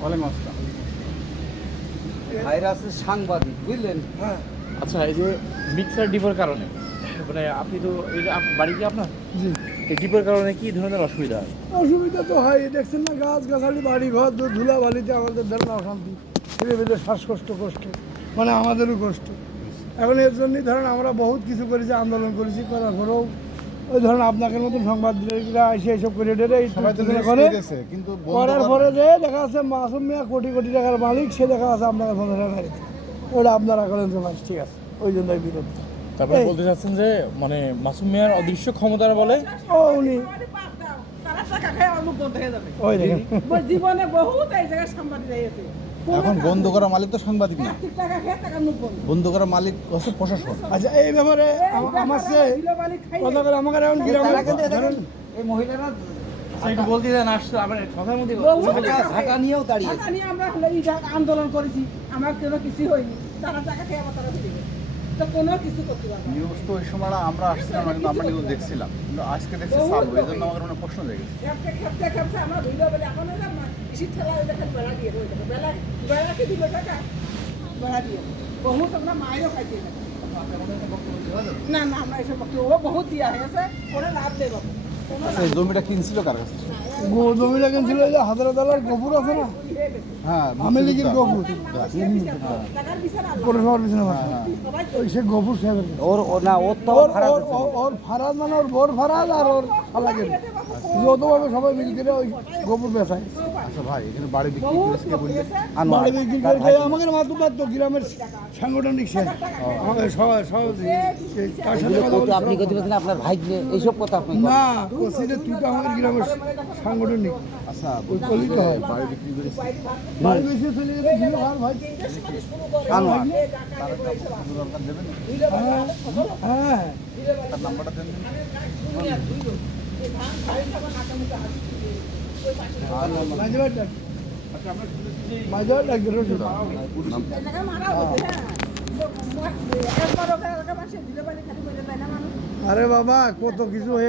ওয়ালাইকুম আসসালাম। ভাইরাসের সাংবাদিক বুঝলেন? হ্যাঁ। আচ্ছা এই যে মিক্সার ডিপোর কারণে মানে আপনি তো এই যে আপ- বাড়ি কি আপনার? জি। এই ডিপোর কারণে কি ধরনের অসুবিধা হয়? অসুবিধা তো হয় দেখছেন না গাছ গাছালি বাড়ি ঘর দু- ধুলা বালিতে আমাদের ধরেন অশান্তি। ছেলে পেলে শ্বাসকষ্ট কষ্ট মানে আমাদেরও কষ্ট। এখন এর জন্যই ধরেন আমরা বহুত কিছু করেছি আন্দোলন করেছি করার পরেও ওই ধরেন আপনাকে মতন সংবাদদাতা এসে এইসব করে ডেরে তো করে। করার পরে যে দেখা যাচ্ছে মাসুম মিয়া কোটি কোটি টাকার মালিক সে দেখা যাচ্ছে আপনাকে ফোন ধরে মেরে ওটা আপনারা করেন মাস ঠিক আছে ওই জন্যই বিরোধী। তারপরে বলতে চাচ্ছেন যে মানে মাসুম মিয়ার অদৃশ্য ক্ষমতার বলে ও উনি। টাকা ওই দেখেন। জীবনে বহুত এই জায়গায় সাংবাদিক এখন বন্ধ করা মালিক তো সাংবাদিক না। বন্ধ বন্ধ করা মালিক হচ্ছে প্রশাসন। আচ্ছা এই ব্যাপারে আমার সে কথা করে আমাকে এখন গ্রামে এই মহিলারা আচ্ছা, আন্দোলন করেছি আমার কোনো কিছু হয়নি। তারা টাকা খেয়ে আমার তারা তো কোনো কিছু করতে পারবে নিউজ তো ওই সময় আমরা আসছিলাম না, কিন্তু আমরা নিউজ দেখছিলাম। কিন্তু আজকে দেখছি চালু এই জন্য আমাদের মনে প্রশ্ন জেগেছে খেপতে খেপতে খেপতে আমরা ভিডিও বলে এখন না ইসি ঠেলা দেখেন বেড়া দিয়ে ওই দেখেন বেড়া বেড়াকে দিল টাকা? বেড়া দিয়ে। বহুত আমরা মায়েরও খাইছি। না না আমরা এসব বক্তব্য ও বহুত দিয়া হয়েছে ওরা লাভ দেব। কোনো আচ্ছা, জমিটা কিনছিল কার কাছে জমিটা কিনছিল যে হাজার দালার গপুর আছে না? হ্যাঁ লীগের টাকার পৌরসভার পিছনে ওই সে সাহেবের ওর না ওর তো ওর ফারাজ মানে ওর বোর ফারাজ আর ওর যৌথভাবে সবাই মিল করে ওই আচ্ছা ভাই এখানে বাড়ি বিক্রি করেছে কে বললে বাড়ি বিক্রি করে খেয়ে আমাকে মাত্র মাত্র গ্রামের সাংগঠনিক সে। সবাই তার সাথে আপনি সব- কথা বলছেন আপনার ভাই এইসব কথা আপনি না তুই তো আমাদের গ্রামের সাংগঠনিক। আচ্ছা হয়। হ্যাঁ হ্যাঁ। তার নাম্বারটা দেন মাঝে আরে বাবা কত কিছু হয়ে